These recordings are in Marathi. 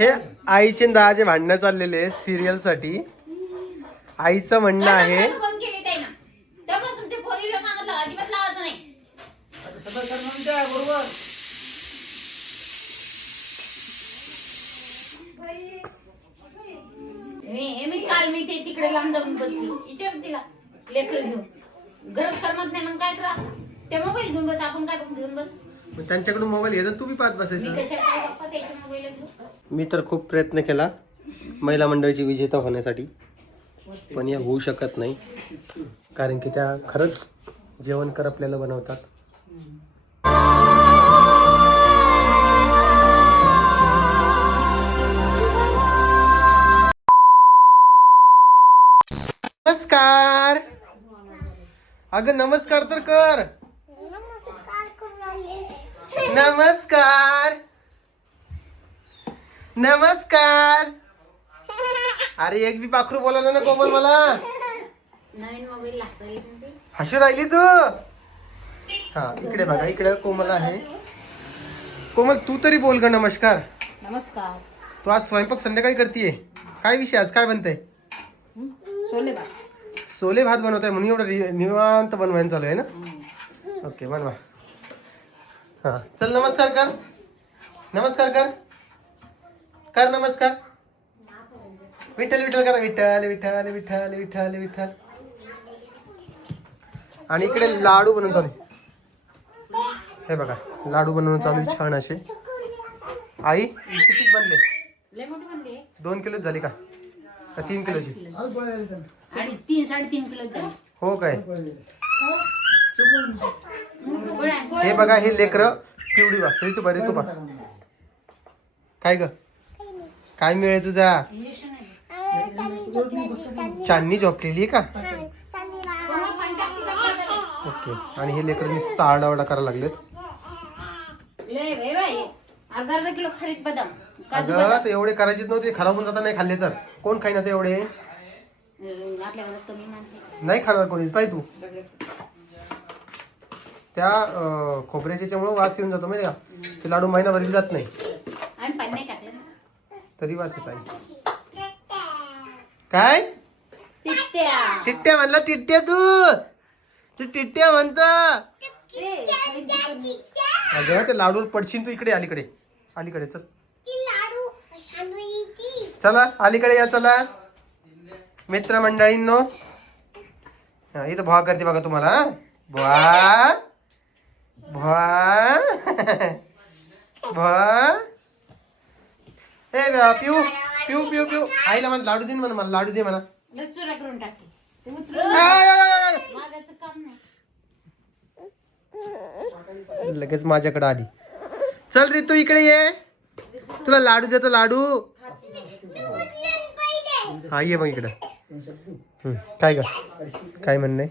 हे आईचे दहाचे भांडणं चाललेले सिरियलसाठी. आईचं म्हणणं आहे बंद केली ताई ना त्यापासून ते फोर व्हीलर सांगितलं अजिबात लावायचं नाही आता सगळं करणं म्हणजे आहे, बरोबर मी मी काल मी ते तिकडे लांब जाऊन बसली विचार तिला लेकर घेऊन गरज करमत नाही मग काय करा ते मोबाईल घेऊन बस आपण काय घेऊन बस मग त्यांच्याकडून मोबाईल घेतात तू बी पाहत मी बसायचं कशा काय गप्पा त्याच्या मोबाईल घेऊ मी तर खूप प्रयत्न केला महिला मंडळीची विजेता होण्यासाठी पण या होऊ शकत नाही. कारण की त्या खरंच जेवण करपलेलं बनवतात. नमस्कार. अगं नमस्कार तर कर. नमस्कार. नमस्कार. अरे एक बी पाखरू बोलायला ना कोमल मला. नवीन मोबाईल लागतो हसू राहिली तू? हा इकडे बघा इकडे कोमल आहे. कोमल तू तरी बोल ग नमस्कार. नमस्कार. तू आज स्वयंपाक संध्याकाळी करतीये. काय विषय आज? काय बनतंय? सोले बा सोले भात बनवताय म्हणून एवढं रि- निवांत बनवायला चालू आहे ना? ओके बनवा. हा. चल नमस्कार कर. नमस्कार कर. कर नमस्कार. विठ्ठल विठ्ठल करा. विठ्ठल विठ्ठल विठ्ठल विठ्ठल विठ्ठल. आणि इकडे लाडू बनवून चालू आहे. हे बघा लाडू बनवून चालू आहे छान असे. आई किती बनले? दोन किलोच झाली का? का तीन किलोची? तीन साडेतीन किलो झाली. हो काय? हे बघा हे लेकर पिवडी बा तरी तू बरे तू बा काय ग? काय मिळेल तुझा? चांदणी झोपलेली का? करायचं? ओके. आणि हे लेकर नुसतं आरडाओरडा करायला लागलेत. किलो बदाम. अगं ते एवढे करायचेच नव्हते खराब होऊन जाता नाही खाल्ले तर. कोण खाईन आता एवढे? नाही खाणार कोणीच पाहिजे तू. त्या अं, खोबऱ्याच्या याच्यामुळे वास येऊन जातो माहिती का? ते लाडू महिनाभर जात नाही. आम्ही पाणी नाही टाकलं तरी वास येत आहे काय? टिट्ट्या टिट्ट्या म्हणला टिट्ट्या तू. तू टिट्ट्या म्हणत. अगं ते लाडू पडशील तू इकडे अलीकडे. अलीकडे चल. चला अलीकडे या चला. मित्र मंडळींनो हा, इथं भुवा करते बघा तुम्हाला? भुवा बा, पिऊ पिऊ पिऊ पिऊ. आईला म्हणा लाडू दे ना म्हणा मला लाडू दे म्हणा. लय चुरा करून टाकते. ते उचलून आय, आय, आय, आय. मागायचं काम नाही. लगेच माझ्याकडे आली. चल रे तू इकडे ये. तुला लाडू देतो लाडू. हा ये मग इकडं. काय ग? काय म्हणणं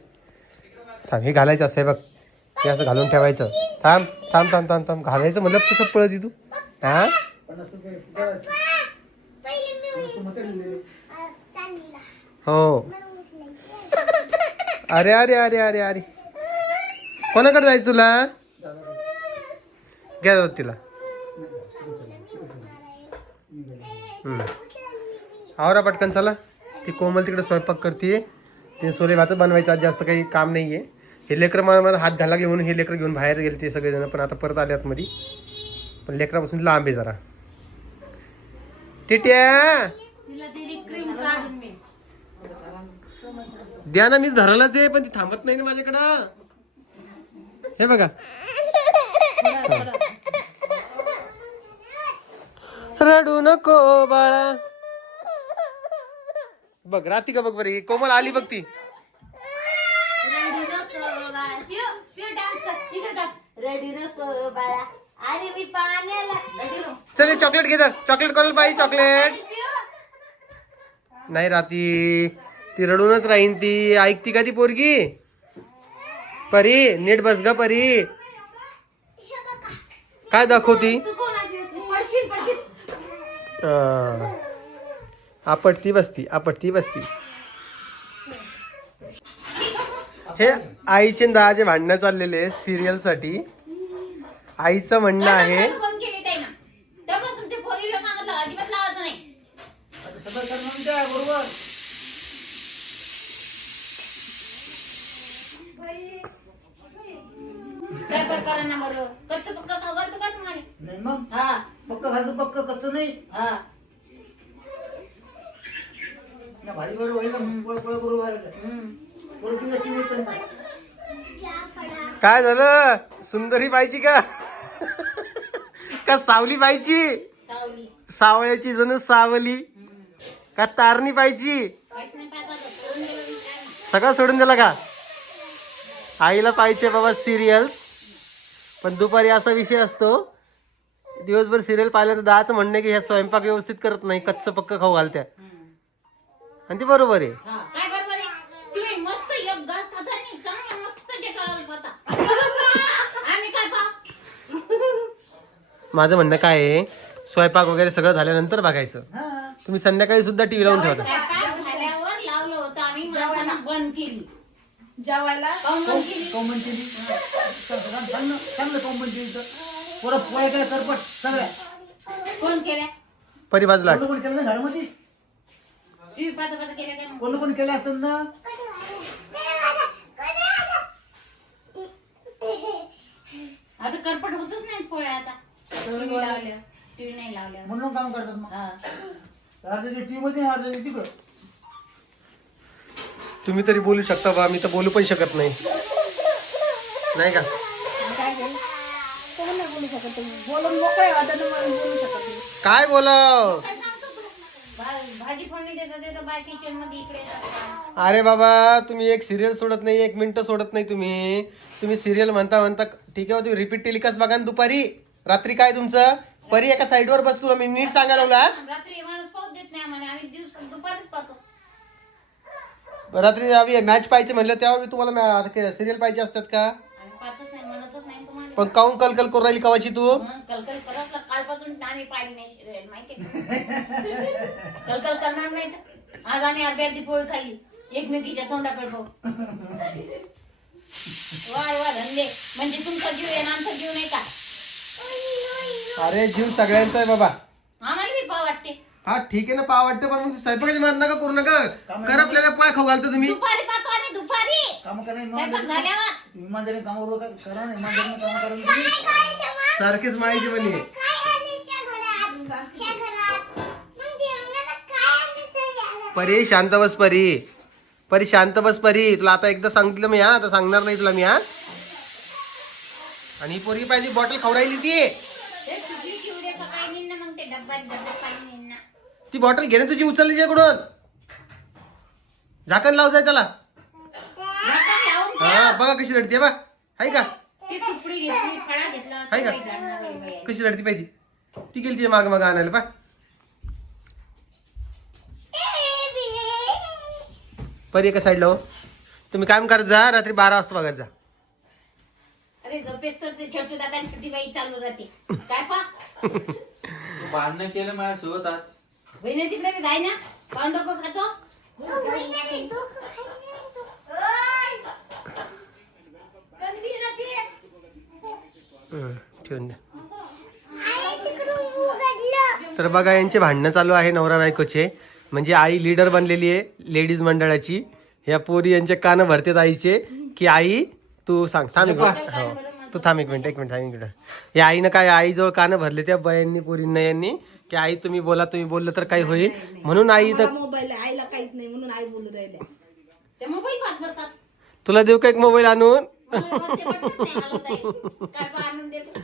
थांब हे घालायचं असं आहे बघ. हे असं घालून ठेवायचं. थांब थांब थांब थांब थांब. घालायचं म्हणलं कसं पळत तू. हा? हो. अरे अरे अरे अरे अरे. कोणाकडे जायचं तुला? घ्या जाऊ तिला. आवरा पटकन चला. ती कोमल तिकडे स्वयंपाक करते ते सोले भात बनवायचं आज जास्त काही काम नाही आहे हे लेकर मला हात घाला लागले म्हणून हे लेकर घेऊन बाहेर गेले ते सगळेजण पण आता परत आले आतमध्ये. पण लेकरापासून लांब आहे जरा. टिट्या! द्या ना मी धरायलाच आहे पण ती थांबत नाही ना माझ्याकडं. हे बघा. रडू नको बाळा. बघ राती का बघ बरं कोमल आली बघ ती रेडी नको बाळा पिऊ पिऊ डान्स कर इकडे टाक रेडी नको बाळा. अरे मी पाण्याला रेडी नको. चल चॉकलेट घे तर चॉकलेट करायला पाहिजे चॉकलेट नाही राती ती रडूनच राहीन ती. ऐकती का ती पोरगी? परी नीट बस ग परी. काय दाखवती? आपटती बसती आपटती बसती. हे आईचे आणि भांडणं चाललेले सिरियलसाठी. आईचं म्हणणं आहे बंद केली ताई ना त्यापासून ते फोर व्हीलर सांगितलं अजिबात लावायचं नाही आता सगळं करणं म्हणजे आहे, बरोबर स्वयंपाक करा ना बरं कच्चं पक्क खाऊ घालतो का तुम्हाला नाही मग हा पक्क खायचं पक्क कच्च नाही हा ना भाजी बरोबर होईल ना पोळं पोळं बरोबर व्हायला हम्म. पोळं तिला ती होईल त्यांचं. काय झालं? सुंदरी पाहिजे का? का सावली पाहिजे? सावली. सावळ्याची जणू सावली. का तारणी पाहिजे. सगळं सोडून दिलं का? आईला पाहिजे बाबा सिरियल्स पण दुपारी असा विषय असतो दिवसभर सिरियल पाहिलं तर दहाचं म्हणणं की ह्या स्वयंपाक व्यवस्थित करत नाही कच्चं पक्क खाऊ घालत्या. आणि ते बरोबर आहे तुम्ही मस्त एक घास खाता नाही चांगला मस्त जेठालाल पाहता आम्ही काय पा माझं म्हणणं काय आहे स्वयंपाक वगैरे सगळं झाल्यानंतर बघायचं. हा. तुम्ही संध्याकाळी सुद्धा टीव्ही लावून ठेवता. स्वयंपाक झाल्यावर लावलं होतं आम्ही माणसानं बंद केली. जेवायला काहून बंद केली. कॉमन केली चांगलं चांगलं कॉमन केली तर परत पोळ्या केल्या सरपट सगळ्या. कोण केल्या? परी बाजूला कोण कोण केलं ना घरामध्ये? टीव्ही पाहता पाहता केल्या काय मग? कोण कोण केलं असेल ना? आता करपट होतच नाही पोळ्या आता. टीव्ही लावल्या. टीव्ही नाही लावल्या. म्हणून काम करतात मग. हा. अर्धा ते टीव्ही मध्ये अर्धा ते तिकडं. तुम्ही तरी बोलू शकता बा मी तर बोलू पण शकत नाही. नाही का? काय केलं कोण नाही बोलू शकत तुम्ही. बोलून मोकळे होता तर मला बोलू शकत नाही. काय बोलाव काय सांगतो तुला? भा- भाजी फोडणी देता देता बाय किचनमध्ये इकडे येतात. अरे बाबा तुम्ही एक सिरियल सोडत नाही एक मिनिट सोडत नाही तुम्ही. तुम्ही सिरियल म्हणता म्हणता ठीक आहे तुम्ही रिपीट टेलिकास्ट बघा ना दुपारी. रात्री काय तुमचं? परी एका साईडवर बस तुला मी नीट सांगायला लावला रात्री माणूस पाहू देत नाही आम्हाला. आम्ही दिवस दुपारीच पाहतो. रात्री आम्ही मॅच पाहिजे म्हणलं तेव्हा मी तुम्हाला सिरियल पाहिजे असतात का? आम्ही पाहतच नाही म्हणतच नाही तुम्हाला. पण काऊन कलकल करू राहिली कवाची तू? मग कलकल करत कालपासून आम्ही पाहिली नाही शिरेल माहितीये का? कलकल करणार नाही तर. आज आम्ही अर्धी अर्धी पोळी खाल्ली एकमेकीच्या तोंडाकडे पाहू वा वा धंदे म्हणजे तुमचा जीव आहे आमचा जीव नाही का? अरे जीव सगळ्यांचा आहे बाबा. आम्हाला बी पाव वाटते. हा ठीक आहे ना पाव वाटतं पण मग स्वयंपाकाची मान नका करू नका. कर आपल्याला पोळ्या खाऊ घालता तुम्ही. दुपारी पाहतो आम्ही दुपारी. काम करा स्वयंपाक झाल्यावर. इमानदारी कामावर का- करा ना इमानदारीने काम करा ना तुम्ही. सारखेच माहिती म्हणे काय आणायच्या घरात? ह्या घरात. मग देवाला काय आणायचं याला परी शांत बस परी. परी शांत बस परी. तुला आता एकदा सांगितलं मी हा. आता सांगणार नाही तुला मी हा. आणि ही पोरगी पाहिजे बॉटल खाऊ राहिली ती. ना मग ते डब्यात डब्यात पाणी नेईन ना. ती बॉटल घेणे तुझी उचलली तिच्याकडून झाकण लाव जाय त्याला. झाकण लावून ठेव. हा बघा कशी रडते बा हाय का? ती सुपडी घेतली फळा घेतला आहे का? काही जाणार नाही बाई. कशी रडती पाहिजे ती गेली तिच्या माग माग आणायला पा परी एका साईडला हो. तुम्ही काम करत जा रात्री बारा वाजता बघत जा. अरे झोपेस तर ते छोटू दादा छोटी बाई चालू राहते. काय पा? तू भांडणं केलं माझ्यासोबत आज. बहिणी तिकडे मी जाय ना डोकं खातो. ठेवून द्या तर बघा यांचे भांडणं चालू आहे नवरा बायकोचे. म्हणजे आई लीडर बनलेली आहे लेडीज मंडळाची. ह्या पोरी यांचे कान भरतेत आईचे की आई तू सांग थांब हो. तू थांब एक मिनिट एक मिनिट थांब एक मिनिट. या आईनं काय आईजवळ कानं भरले त्या बायांनी पोरींना यांनी? की आई तुम्ही बोला तुम्ही बोललं तर काही होईल? म्हणून आई तर मोबाईल आईला काहीच नाही म्हणून आई बोलू राहिल्या ते मोबाईल पाहत बसतात तुला देऊ का एक मोबाईल आणून? मला ते पटत नाही हलवता येत. काय पा आणून देते?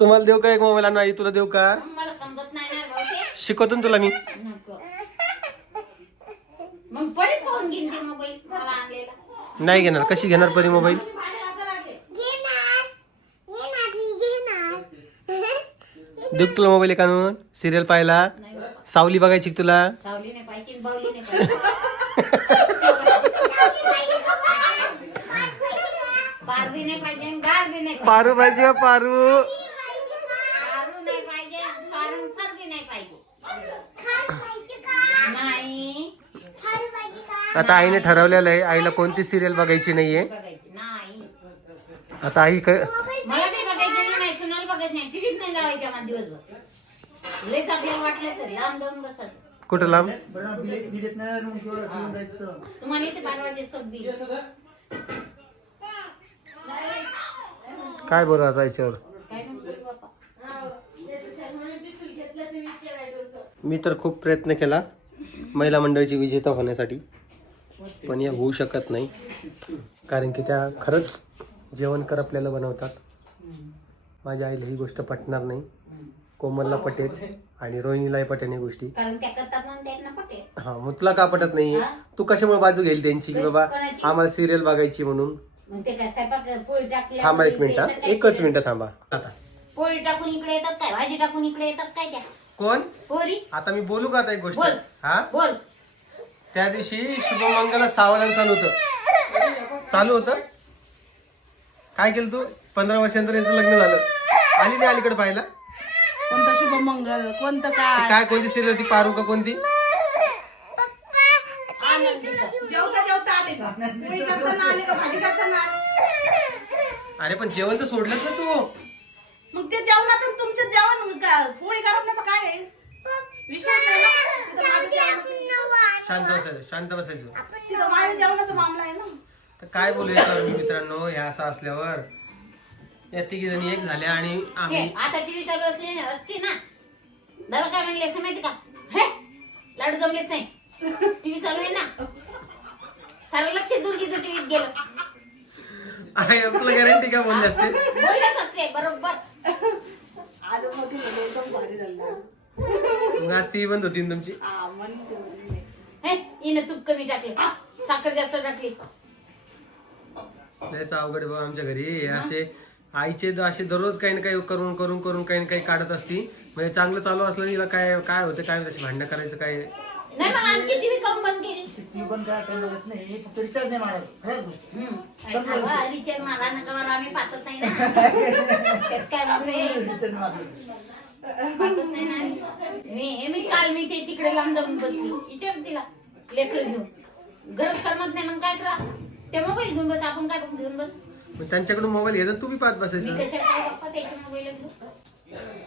तुम्हाला देऊ का एक मोबाईल आणून? आई तुला देऊ का? मला समजत नाही ना भाऊ ते शिकवतो ना तुला मी. नको. मग परीच खाऊन घेईन ते मोबाईल मला आणलेला. नाही घेणार कशी घेणार परी मोबाईल घेणार घेणार मी घेणार देऊ का तुला मोबाईल एक आणून सिरियल पाहायला सावली बघायची तुला? सावली नाही पाहिजे. बावली नाही पाहिजे. पारू पाहिजे का पारू. आता आईने ठरवलेलं आहे आईला कोणती सिरियल बघायची नाहीये? आता आई क- मला ते बघायचे नाही सुनाला बघायचं नाही टीव्हीच नाही लावायची आम्हाला दिवसभर. लेच आपल्याला वाटलं तर लांब जाऊन बसायचं. कुठं लांब? बरं बिलेत बिलेत नाही मग तेवढं घेऊन जायचं. तुम्हाला इथे बारा वाजे सब बिल काय बोलू आता याच्यावर? काय नको बापा. मी तर खूप प्रयत्न केला महिला मंडळाची विजेता होण्यासाठी पण हे होऊ शकत नाही. कारण की त्या खरंच जेवण करपलेलं बनवतात. माझ्या आईला ही गोष्ट पटणार नाही. कोमलला पटेल आणि रोहिणीलाही पटेल या गोष्टी. कारण त्या करतात म्हणून त्यांना पटेल. हा मग तुला का पटत नाही हा? तू कशामुळे बाजू घेईल त्यांची की बाबा कोणाची? आम्हाला सिरियल बघायची म्हणून? मग ते काय स्वयंपाक पोळी टाकल्या थांबा एक मिनिट हा. एकच? मिनिट थांबा. आता. पोळी टाकून इकडे येतात काय? भाजी टाकून इकडे येतात काय त्या? कोण? पोरी? आता मी बोलू का आता एक गोष्ट? बोल. हा? बोल. त्या दिवशी शुभमंगला सावधान चालू होतं. चालू होतं? काय केलं तू? पंधरा वर्षानंतर यांचं लग्न झालं. आली नाही अलीकडे पाहायला? कोणतं शुभमंगल कोणतं काय? काय कोणती सिरियल होती? पारू का कोणती? जेवता जेवता आले का? पोळी करताना आले का? भाजी करताना आले? अरे पण जेवण तर सोडलंच ना तू. मग ते जेवणाचं तुमचं जेवण का पोळी करण्याचं काय आहे? विषय नाही ना. तिथं माझं जेवण- शांत बसायचं शांत बसायचं. तिथं माझ्या जेवणाचा मामला आहे ना. तर काय बोलायचं मी मित्रांनो? हे असं असल्यावर. या तिघी जणी एक झाल्या आणि आम्ही आता टीव्ही चालू असली ना असते ना. दादा काय म्हणले असं माहिती का? हे लाडू जमलेच नाही. टीव्ही चालू आहे ना. सारं लक्ष दुर्गीचं टीव्हीत गेलं. आपलं गॅरंटी का बोलले असते? बोललेच असते बरोबर. आज मोठी मुलं एकदम भारी झालं. मग आज ती बंद होती ना तुमची? हा. हे हिनं तूप कमी टाकले. साखर जास्त टाकली. लयच अवघड आहे बा आमच्या घरी. हे असे आईचे द- असे दररोज काही ना काही करून करून करून काही ना काही काढत असती. म्हणजे चांगलं चालू असलं तिला काय काय होतं काय त्याची भांडणं करायचं काय? नाही मग आमची टीव्ही कम बंद केली. ती पण काय काही बघत नाही. फक्त रिचार्ज नाही मारत. खरंच गोष्ट. हम्म. रिचार्ज मला नका मला आम्ही पाहतच नाही ना. त्यात काय बापरे. रिचार्ज मारत पाहतच नाही ना आम्ही. मी मी काल मी ते तिकडे लांब जाऊन बसली. विचार तिला. लेकर घेऊन. गरज करमत नाही मग काय करा? ते मोबाईल घेऊन बस आपण काय घेऊन बस. मग त्यांच्याकडून मोबाईल घेतात तू बी पाहत मी बसायचं कशा काय बाप्पा त्याचे मोबाईल घेऊ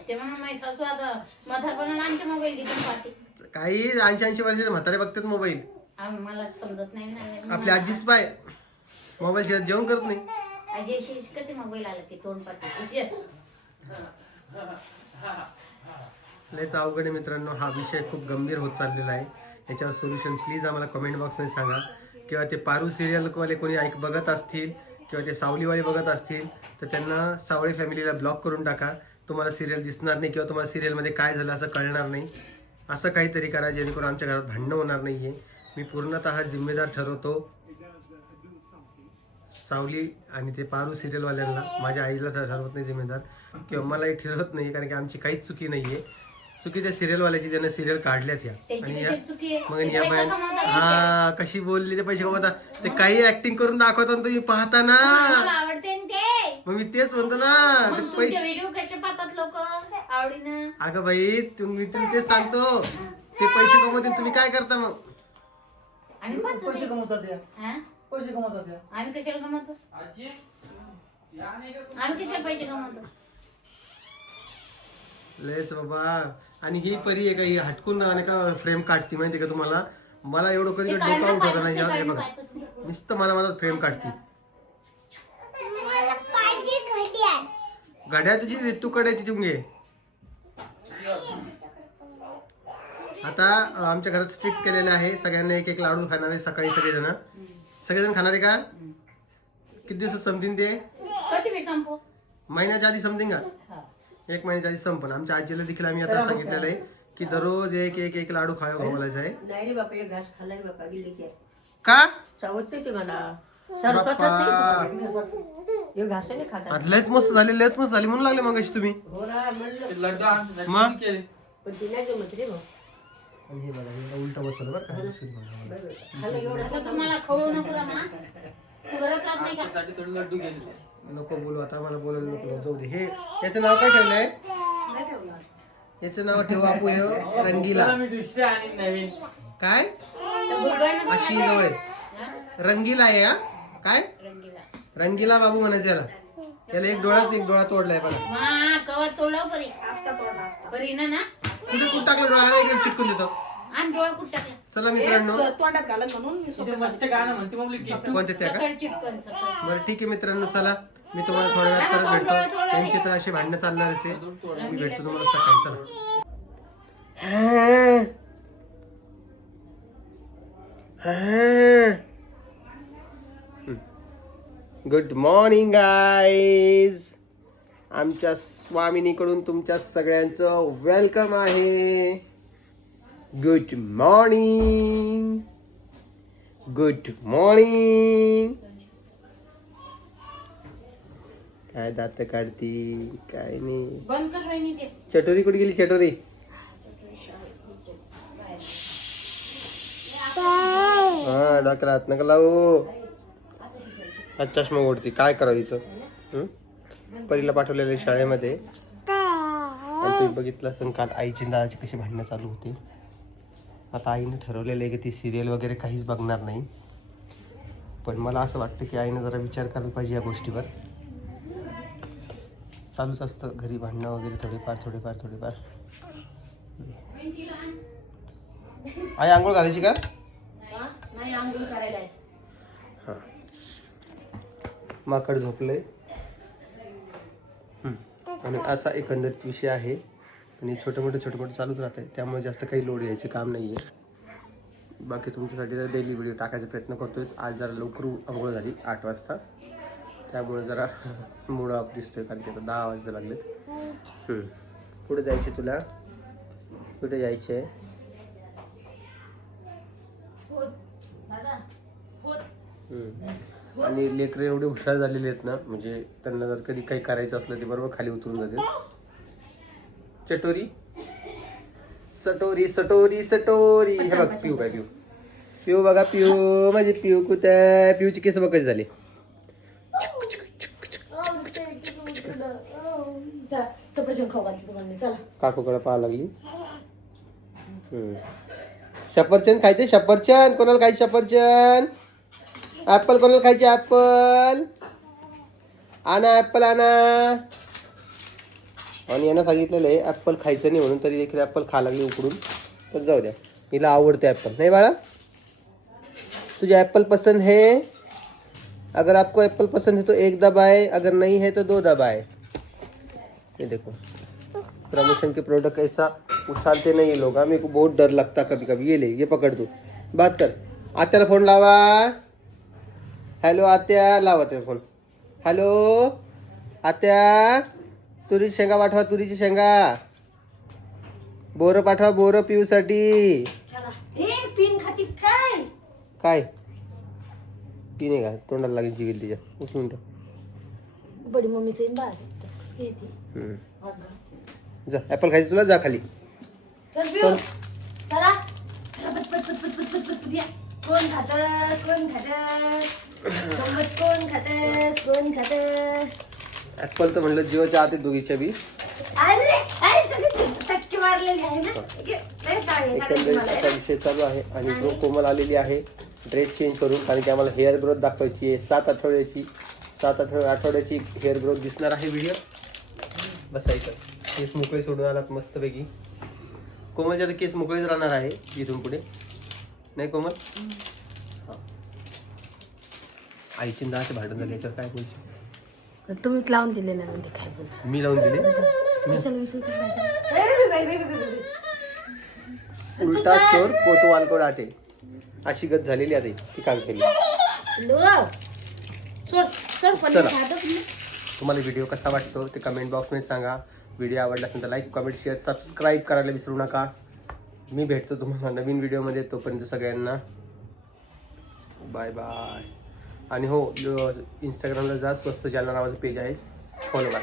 ते म्हणून माझी सासू आता म्हातारपणाला आमचे मोबाईल घेऊन पाहते. काही ऐंशी ऐंशी वर्षाचे म्हातारे बघतात मोबाईल. मला समजत नाही ना. आपली आजीच पाय मोबाईल शिवाय जेवण करत नाही. आजी अशी मोबाईल आला की तोंड पाहते. लयच अवघड आहे मित्रांनो हा विषय खूप गंभीर होत चाललेला आहे. याच्यावर सोल्युशन प्लीज आम्हाला कमेंट बॉक्समध्ये सांगा. किंवा ते पारू सिरियलवाले कोणी ऐक बघत असतील किंवा ते सावलीवाले बघत असतील तर त्यांना सावळी फॅमिलीला ब्लॉक करून टाका. तुम्हाला सिरियल दिसणार नाही किंवा तुम्हाला सिरियलमध्ये काय झालं असं कळणार नाही. असं काहीतरी करा जेणेकरून आमच्या घरात भांडणं होणार नाही आहे मी पूर्णतः जिम्मेदार ठरवतो. सावली आणि ते पारू सिरियलवाल्यांना माझ्या आईला ठरवत नाही जिम्मेदार. किंवा मलाही ठरवत नाही कारण की आमची काहीच चुकी नाही आहे चुकी त्या सिरियलवाल्याची ज्यानं सिरियल काढल्यात या. त्याची आणि मग ते या पैसा बाया हा कशी बोलली ते पैसे कमवतात. ते काही ऍक्टिंग करून दाखवतात तुम्ही पाहता ना. मला आवडते ना ते. मग मी तेच म्हणतो ना मग ते तुमचे पैसे व्हिडिओ कसे पाहतात लोक? आवडीनं. अगं बाई तुम्ही तुम्ही तेच सांगतो. ते पैसे कमवतील तुम्ही काय करता मग? आम्ही पाहतो पैसे. कमवतात या. हा? पैसे कमवतात या. आम्ही कशाला कमवतो? आम्ही कशाला पैसे कमवतो? लयच बाबा. आणि ही परी आहे का ही हटकून आणि का फ्रेम काढती माहिती का तुम्हाला? मला एवढं कधी डोकं उठवलं नाही दे ते बघा. नुसतं मला माझा फ्रेम काढती. मला पाहिजे घड्याळ. घड्याळ तुझी ऋतूकडे तिथून घे. आता आमच्या घरात स्ट्रिक्ट केलेलं आहे. सगळ्यांना एक एक लाडू खाणारे सकाळी सगळेजण. सगळेजण खाणारे का? किती दिवसात समथिंग ते? महिन्याच्या आधी समथिंग का? हा. एक महिन्याच्या आधी संपन आमच्या आजीला देखील आम्ही आता सांगितलेलं आहे की दररोज एक एक एक लाडू खावा घालायचा आहे. नाही रे बापा एक घास खाल्ला रे बापा का. चावत ते मला. आज लयच मस्त झाली लयच मस्त झाली म्हणून लागले मग तुम्ही. हो मग? किती केले. पण ती नाही जमत रे भाऊ आणि हे बघा, हे उलटं बसवलं बरं का दुसरी बघा. खाल्लं एवढं आता तुम्हाला खवळू नको रा म्हणा तू घरात राहत नाही का? आमच्यासाठी थोडे लड्डू नको बोलू आता मला बोलायला नको जाऊ दे. हे याचं नाव काय ठेवलंय? नाही ठेवलं. याचं नाव ठेवू आपू हे रंगीला. चला मी दुसरे आणि नवीन. काय? अशी जवळ हा? रंगीला आहे हा? काय? रंगीला. रंगीला बाबू म्हणायचं याला. याला एक डोळाच एक डोळा तोडलाय बघा. मा कवा तोडव परी. आजचा तोडा. परी ना ना? कुठे कुठं टाकलं डोळा? हा इकडे चिटकून देतो. आणि डोळा कुठं टाकला? चला मित्रांनो. हे तोंडात घालत म्हणून मी इथे मस्त गाणं म्हणते मग कोणते त्या का. सकाळी चिटकन सकाळी. बरं ठीक आहे मित्रांनो चला. मी तुम्हाला थोड्या वेळात परत भेटतो. त्यांची तर अशी भांडणं चालणारच आहे. मी भेटतो तुम्हाला सकाळी चला. गुड मॉर्निंग गाईज आमच्या स्वामिनीकडून तुमच्या सगळ्यांचं वेलकम आहे. Good morning. Good morning. काय दात काढती काय नाही. चटोरी कुठे गेली? चटोरी हा डॉक्टर हात नका लावू. हा चष्मा ओढती. काय करायचं हं? परीला पाठवलेलं शाळेमध्ये. आणि तुम्ही बघितलं असेल काल आईची दादाची कशी भांडणं चालू होती. आता आईने ठरवलेलं आहे की ती सिरियल वगैरे काहीच बघणार नाही. पण मला असं वाटतं की आईनं जरा विचार करायला पाहिजे या गोष्टीवर. चालूच असतं. घरी भांडणं वगैरे थोडेफार थोडेफार थोडेफार. आई आंघोळ घालायची का? हा? हां. माकड झोपलंय. आणि असा एकंदरीत विषय आहे. आणि छोटं मोठं छोटं मोठं चालूच राहतं आहे त्यामुळे जास्त काही लोड घ्यायचे काम नाही आहे बाकी तुमच्यासाठी तर डेली व्हिडिओ टाकायचा प्रयत्न करतोय आज जरा लवकर आंघोळ झाली. आठ वाजता. त्यामुळे जरा मुळं आप दिसतोय कारण की आता दहा वाजता लागलेत हं. कुठे जायचे तुला कुठे जायचे आहे होत. दादा होत. हम्म. आणि लेकरं एवढे हुशार झालेले आहेत ना म्हणजे त्यांना जर कधी काही करायचं असलं ते बरोबर खाली उतरून जाते चटोरी सटोरी सटोरी सटोरी हे बघ पिऊ काय पिऊ पिऊ बघा पिऊ माझी पिऊ कुठे आहे? पिऊची केस बघ कशी झाली चला सफरचंद खाऊ घालते तुम्हाला चला. काकूकडे पाहा लागली. हम्म. सफरचंद खायचे? सफरचंद कोणाला खायचे सफरचंद ऍपल कोणाला खायचे? ऍपल आणा ऍपल आणा. आणि यांना सांगितलेलं आहे ऍपल खायचं नाही म्हणून तरी देखील ऍपल खा लागली उकडून. तर जाऊ द्या. हिला आवडते ऍपल नाही बाळा? तुझे ऍपल पसंद है? अगर आपको एप्पल पसंद है तो एक दबाए अगर नहीं है तो दो दबाए. ये देखो। प्रमोशन के प्रोडक्ट ऐसा उछालते नहीं ये लोग। हमें को बहुत डर लगता कभी कभी ये ले ये पकड़ तू बात कर। आत्याला फोन लावा। हॅलो आत्या। लावा ते फोन हॅलो आत्या। तुरीची शेंगा पाठवा तुरीची शेंगा। बोरं पाठवा बोरं पिऊसाठी। काय? काय? ती नाही का? तोंडाला लागेल जिगेल तिच्या. उचलून बडी मम्मीचं. जा ऍपल खायचं तुला जा खाली. चल पिऊ. चला. चला पट पट पट पट पट पट पट या. कोण खात कोण खात गंमत कोण खात कोण खात ऍपल तर म्हणलं जीवाच्या आत आहे दोघीच्या बी. अरे अरे सगळे टक्के मारलेले आहे ना? लय चांगले करायचे एकंदरीत मला असा विषय चालू आहे आणि प्रो कोमल आलेली आहे ड्रेस चेंज करून कारण की आम्हाला हेअर ग्रोथ दाखवायची आहे. सात आठवड्याची सात आठवड्या आठवड्याची हेअर ग्रोथ दिसणार आहे व्हिडिओ बसायचं केस मोकळे सोडून आलात मस्तपैकी कोमलच्या तर केस मोकळेच राहणार आहे इथून पुढे नाही कोमल हा. आईची दहाचे भांडण झाले तर काय बोलशील तुम्हीच लावून दिले ना म्हणते काय बोलतो मी लावून दिले विशाल विशाल काय बोलतो? उलटा चोर कोतवाल को डाटे अशी गत झालेली आहे ती केली लो. सोड सोड पण चला. खातो तुम्ही. तुम्हाला व्हिडिओ कसा वाटतो ते कमेंट बॉक्समध्ये सांगा. व्हिडिओ आवडला असेल तर लाईक कमेंट शेअर सबस्क्राईब करायला विसरू नका. मी भेटतो तुम्हाला नवीन व्हिडिओमध्ये तोपर्यंत सगळ्यांना बाय बाय आणि हो इंस्टाग्रामला जा. स्वस्त जालना नावाचं पेज आहे. फॉलो करा.